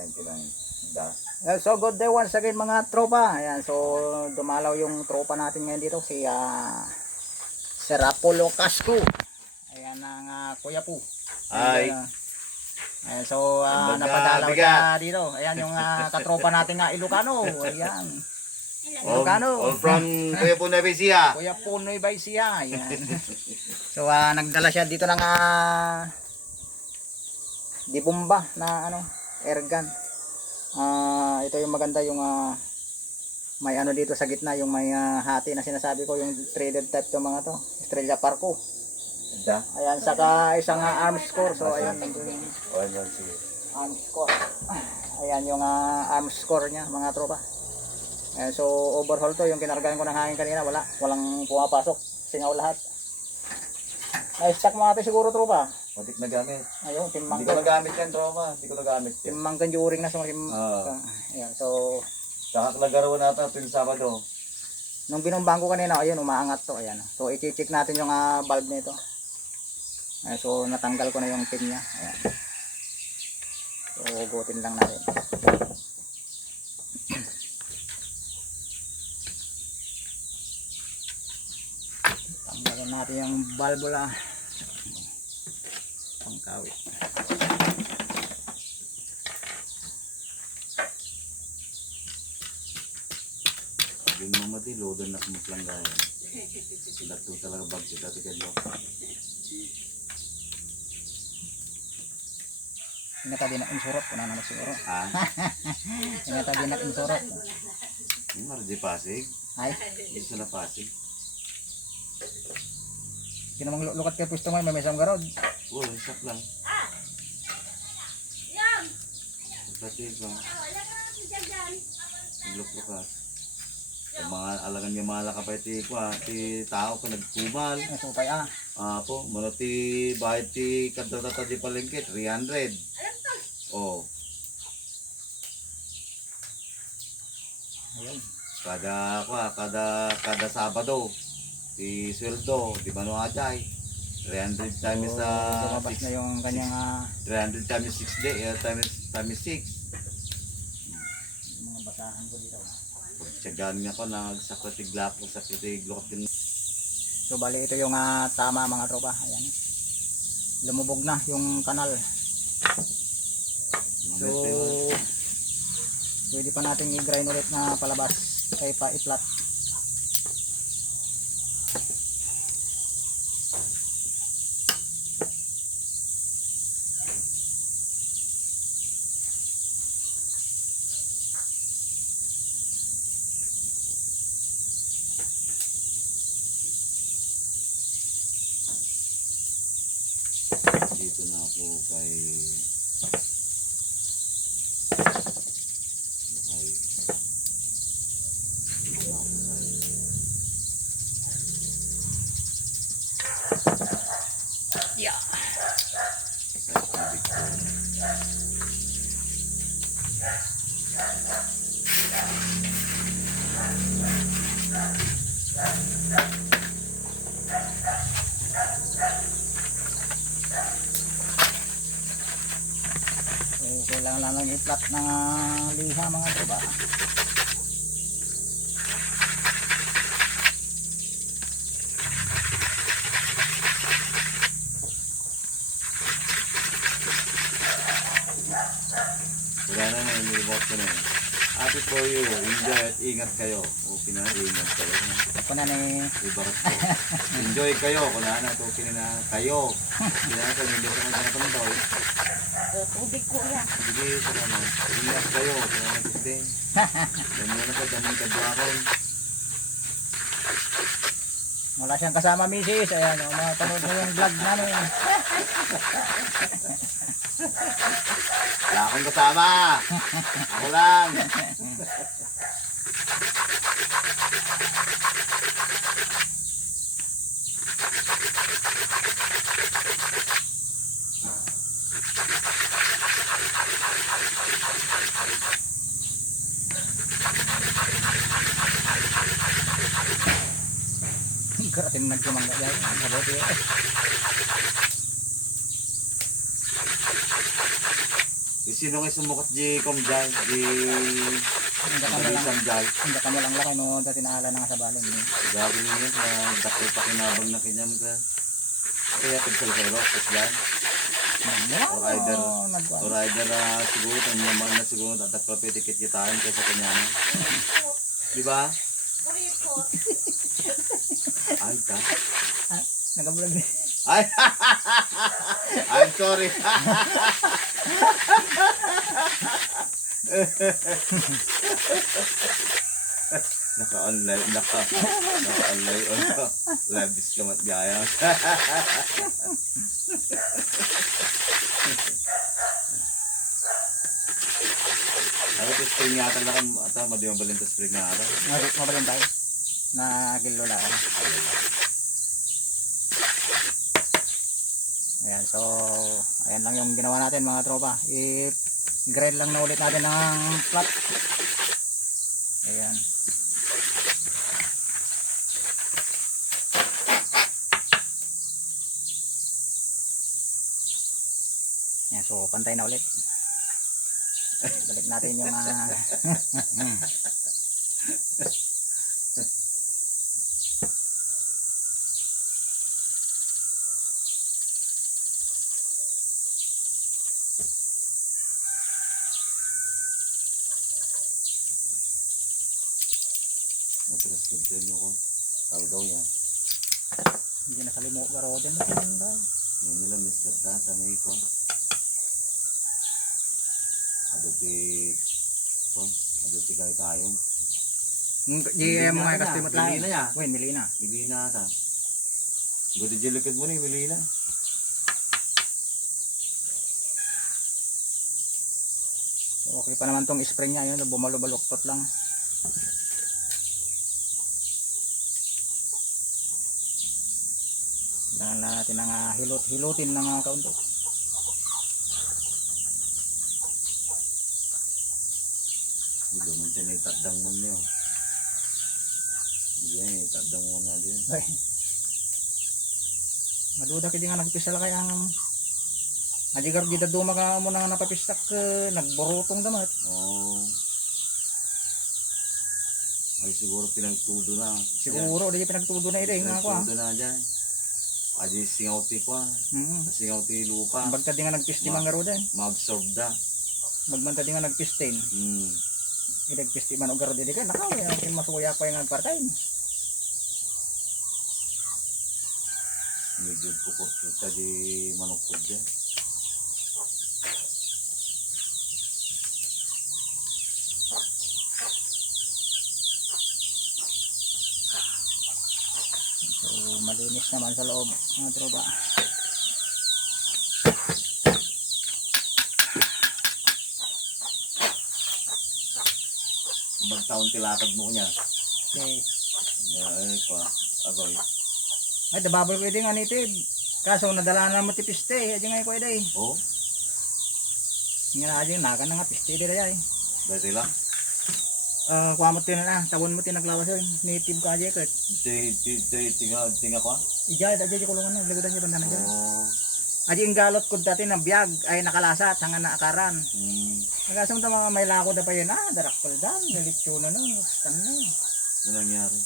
tayong pinangda. So good day once again mga tropa. Ayan, so dumalaw yung tropa natin ngayon dito si Sir Apollo Casco. Ayan ang Kuya Po. Ay. Ayan, so napadalaw siya dito. Ayan yung katropa natin nga Ilocano. Ayan. Ilocano. All from Kuya po na Besia. Kuya Punoy Baisia. Ayan. So nagdala siya dito ng di bomba na airgun. Ito yung maganda yung may dito sa gitna yung may hati na sinasabi ko yung threaded type yung mga to. Estrella Parco. Ayan, saka isang arms core. So ayan nandun yung arms core. Ayan yung arms core niya mga tropa. Ayan, so overhaul to yung kinargahan ko ng hangin kanina. Walang pumapasok. Singaw lahat. Na-stack mo natin siguro tropa. Matik na gamit. Ayun, timbang Hindi ko nagamit yan, tropa. Hindi ko nagamit yan. timbang kan during na ayan, so Kakaklagaro natin ito yung Sabado. nung binumbang ko kanina, ayun, umaangat to. Ayan. So i-check natin yung valve nito. Ayan, so natanggal ko na yung pin niya. Ayan. So hugutin lang natin. Tanggalin natin yung valvula. Pangkawit. Yung mga mati, loadan na kumaplang gaya. Lato talaga bag kita tigalo. Inata din na insurot. Una naman siguro. Ha? Inata din na insurot. Yung mardi Pasig. Ay, Gusto na Pasig. kinamang lukat kay pwesto ngayon, may isang garod. Oo, isak lang. Pasig ba? Lukat. Ang mga alagan niya mga lakapay ti tao ka nagkumal. Ay, supay Po, mano ti bahit ti kadata di palengke 300. Oh, Ayun. kada Sabado ti sweldo, di ba no ajay? 300 times So, lumabas na yung kanyang 300 times 6 day, times 6. mga basahan ko dito. Tiyagaan nga ko nagsaklatig ko sa klot din. So bali ito yung tama mga tropa. Ayan. Lumubog na yung kanal. So pwede pa natin i-grind ulit na palabas ay pa-i-flat. Dito na ako kay Yeah. So kailangan lang i-flat ng liha mga tropa. wala na na nilibot ko na yun. Happy for you, enjoy at ingat kayo. Okay na, ingat kayo. Ako na ni Ibarat ko. Enjoy kayo, kung na ito, na kayo. Kailangan ka, hindi sa mga kanapang daw. Tubig ko yan. Sige, sa naman. Ingat kayo, kailangan natin din. Yan muna ka, damang kadwakon. wala siyang kasama misis. Ayan, mapanood mo yung vlog namin. Wala akong kasama. Ako lang. Karating nagkumangga dyan. Mabuti eh. Sino nga sumukot di komjay, di Hindi ka mo lang, balisang jay. hindi ka mo lang lakay no dati naala na nga sa balon. Eh. Gabi ninyo na dako pa kinabang na kinyam ka. Kaya pagsal-salo, paslan. Or either siguro, ang naman na siguro, tatakpa pitikit kitaan kaysa kanya na. Di ba? Ay ka? Nagabulag din. Ay! I'm sorry. Naka-online live discount gaya. Ako to spring yata lang ata madimabalin to spring na ata. Mabalin tayo. Na gilulaan. Ayan, so ayan lang yung ginawa natin mga tropa. I-grind lang na ulit natin ng flat. Ayan. Ayan, so pantay na ulit. Balik natin yung Natras ko din ako. Kalgaw yan. hindi na kalimo garo din natin ba. Yung nila Mr. Tata na iko. Aduti kay kayong. GM mga customer lang. Milina ya. Uy, Milina. Milina ata. Gudi jilikid mo ni Milina. So, okay pa naman tong spring niya, yun, bumalo-baluktot lang. Kailangan na natin ng hilutin ng kaunti. Hindi mo siya itadang mo niyo. Hindi, itadang mo na din. Ay. Maduda kiti nga nagpisala kaya ang ajigar gida duma ka mo na napapistak nagborotong damat. Oo. Ay siguro pinagtudo na. Siguro di pinagtudo na ito nga ko. Pinagtudo na dyan. Aji singawti ko. Singawti lupa. Bagta di nga nagpisti mangaro din. Ma-absorb da. Magbanta di nga nagpistin. Nagpisti man og garo di ka nakay ang masuya pa yung nagpartay. Medyo kukot ka di manok ko dyan. So malinis naman sa loob mga tropa. Abang taon tilatag mo niya. Okay. Ay pa. Agoy. Ay dababol ko din nga nitid. Kaso nadala na mo ti piste, aja nga ko iday. Oh, Nga aja nakan na nga piste di day. dati lang. Kuha mo tin na, tawon mo tin naglawas yun. Native ka aja kat. Tinga pa. Ija aja kulungan na, lagudan niya banda na dyan. Oh. Aja yung galot ko dati na biyag ay nakalasat hanga na akaran. Nagkasam ta mga may lako da pa yun darak ko dan, nalitso na no, stan na. Yan nangyari.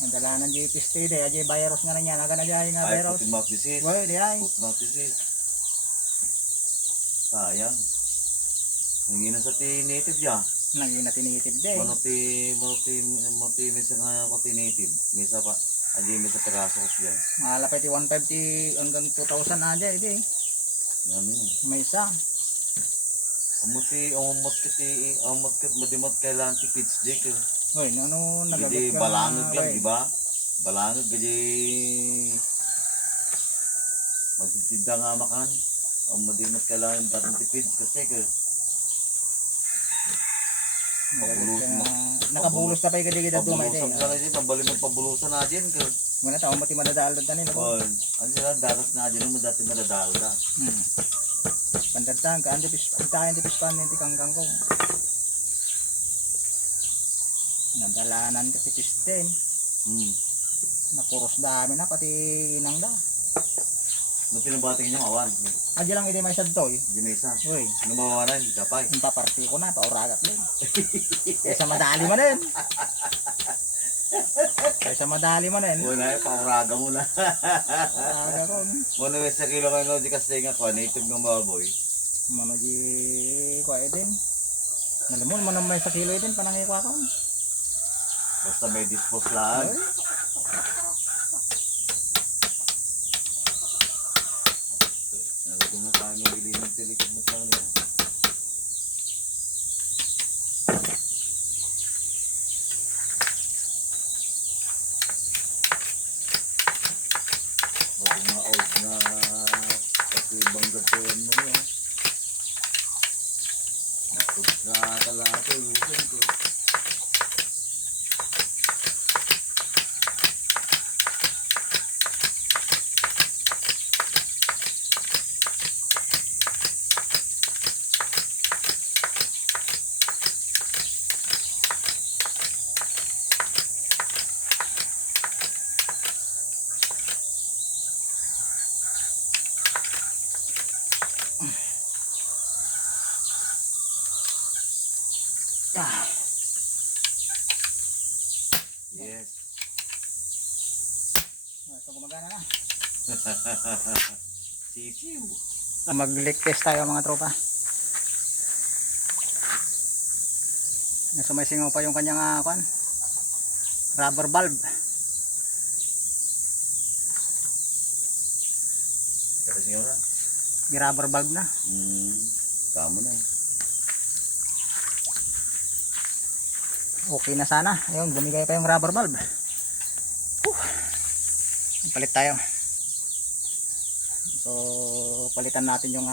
Nadala ng piste di, aja virus nga na niya, naga na dyan nga Ay, virus. foot mouth disease. Well, di ay. Foot mouth disease. Sayang. Nanginan sa native ya. Nangin na tinitib di. Multi mesa nga ako native. Mesa pa. Adi mesa peraso ko siya. Malapit 150 hanggang 2,000 aja di. Ano yun? May isa. Amot kat madimot kailangan ti kids dik. Hoy, no nagagot Gadi ka. balangag lang, Hoy. di ba? Balangag gadi magtitinda nga makan. Ang madimot kailangan batang tipid kasi Nagagot ka na. Nakabulos na pa yung kadigida dumay di. pabulusan ka na dyan, pabalik mo pabulusan na dyan. Muna tao mati madadaalod na nila. Ano sila, daras na dyan mo dati madadalo na. Pandagtang ka, andi pispan hindi kangkang ko. Nadalanan ka ti pisten. Nakuros dami na pati inang da. Nung pinubating niya awan. Adi lang hindi may sadtoy. Di may isa. Uy, Nung mawawalan, dapay. yung paparti ko na, pauragat din. Kaysa madali mo na yun. Kaysa madali mo na yun. Wala, pauraga mo na. Pauraga ko. Muna may sa kilo kayo di kasi nga ko, native ng baboy. Mano di ko din. Nalimon mo naman sa kilo din, panangay ko ako. Basta may dispose lang. Ay. Nalito nga tayo ng bili ng tilikid na plano yan. Wag mga old na kasi bangga tuwan mo niya. Nakod na talaga yun ko. Ah, Yes. so gumagana na. Sisiw. Mag-leak test tayo mga tropa. Sumisingaw pa yung kanyang rubber valve. Kasi nga na. May rubber valve na. Tama na eh. Okay na sana. Ayun, bumigay pa yung rubber valve. Palit tayo. So, palitan natin yung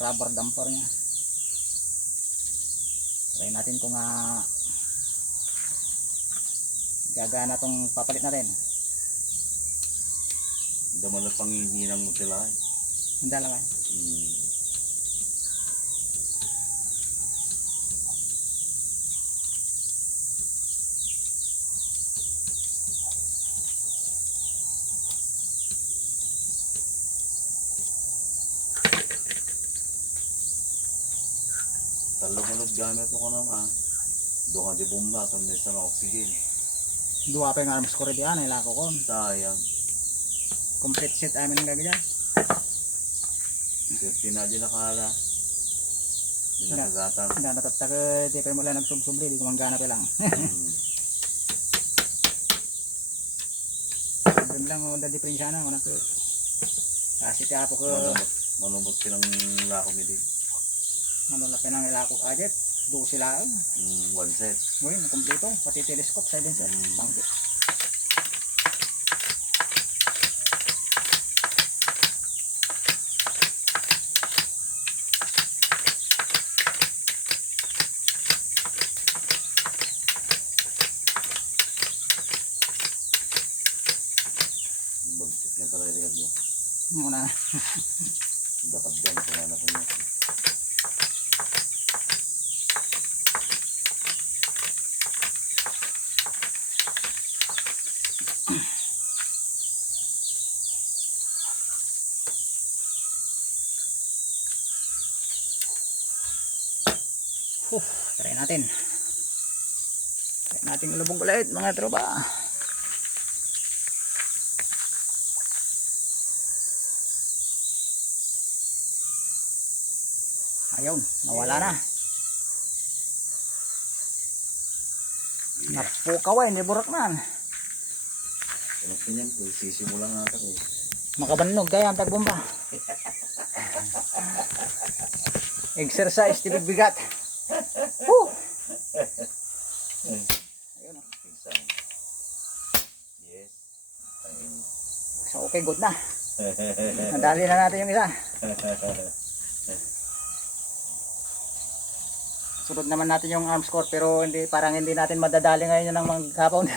rubber damper niya. Try natin kung gagana tong papalit natin. Daman na panghihinang mo sila eh. Ang dalawa. Talong-unod gamit ko naman. Doon ka di bumba, may sa oxygen. Dua pa yung arms ko rin yan. Ilako ko. Sayang. Complete set amin ang gagawin. Safety na dyan nakala. Di nakagatang. Hindi natatag. Di pa mo lang nagsubsubli. Di ko manggana pa lang. Doon lang o da-diferensya na. Kasi tiyapo ko. Manumot silang lako ni din. Manulapin ang ilako ajet. 12 lang. One set. Ngayon, nakompleto. Pati telescope, silencer. Pangkit. Bagtik na talaga rin mo. Muna. Dakad dyan, kumana ko niya. Try natin. Try natin ilubog ulit mga tropa. Ayun, nawala na. Napukaway, ni burak na. Ano pa niyan po, sisimulan natin eh. Makabannog kaya ang tagbomba. Exercise, tibig bigat. Woo! Ayun o. Exam. Yes. Ayun. So okay, good na. Nadali na natin yung isa. Sunod naman natin yung arms core pero hindi, parang hindi natin madadali ngayon ng maghapon.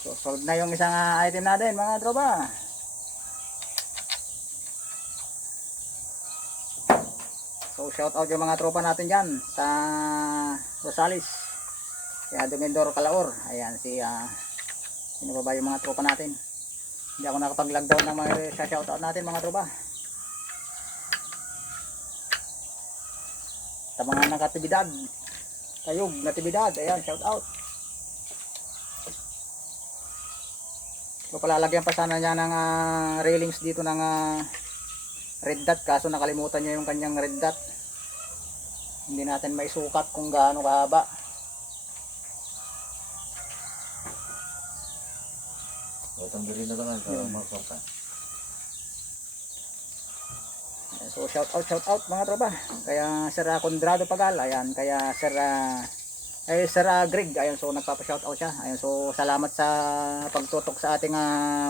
So solve na yung isang item natin mga tropa. So shout out yung mga tropa natin dyan sa Rosales. Kaya Domendor Calaor. Ayan si sino pa ba yung mga tropa natin? Hindi ako nakapag-lockdown ng mga shoutout natin mga tropa. Sa mga nakatibidad, Tayog, Natividad, ayan, shoutout. So palalagyan pa sana niya ng railings dito ng red dot, kaso nakalimutan niya yung kanyang red dot. Hindi natin maisukat kung gaano kahaba. O, tanggalin na lang ang mga So shout out mga tropa. Kaya Sir Condrado Pagal, ayan, kaya Sir Greg, ayan, so nagpapa-shout out siya. Ayan, so salamat sa pagtutok sa ating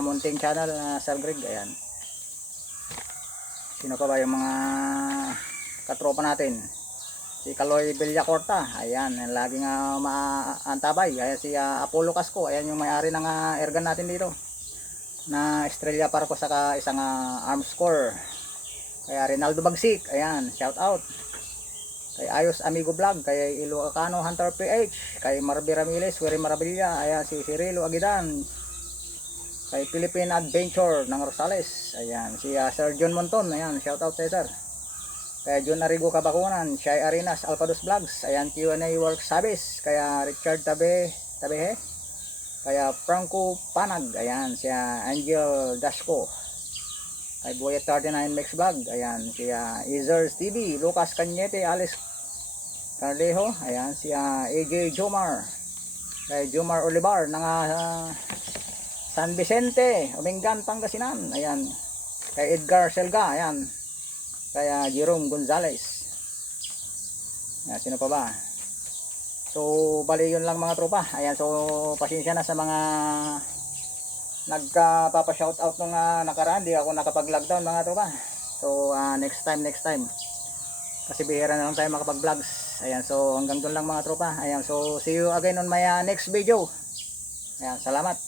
munting channel, Sir Greg, ayan. Sino pa ba yung mga katropa natin? Si Kaloy Villacorta, ayan, laging maantabay. Ayan si Apollo Casco, ayan yung may-ari ng airgun natin dito. Na Estrella Parco saka isang arms core. Kaya Rinaldo Bagsik, ayan, shout out. Kay Ayos Amigo Vlog, kay Ilocano Hunter PH, kay Marby Ramirez, Wiri Marabilla, ayan si Cirilo Agidan. Kay Philippine Adventure ng Rosales, ayan si Sir John Monton, ayan, shout out Cesar. Kay John Arigo Kabakunan, Shai Arenas Alpados Vlogs, ayan Q&A Work Sabis, kaya Richard Tabehe, kaya Franco Panag, ayan si Angel Dasco. Kay Boyet 39 Mix Vlog, ayan si Izers TV, Lucas Cañete, Alex Carlejo, ayan si AJ Jomar, kay Jomar Olivar ng San Vicente, Omingan, Pangasinan, ayan kay Edgar Selga, ayan kaya Jerome Gonzales, ayan, sino pa ba? So bali yun lang mga tropa, ayan, so pasensya na sa mga nagpapa-shoutout nung nakaraan, di ako nakapag-lockdown mga tropa. So next time kasi bihira na lang tayo makapag-vlogs. Ayan, so hanggang doon lang mga tropa. Ayan, so see you again on my next video. Ayan, salamat.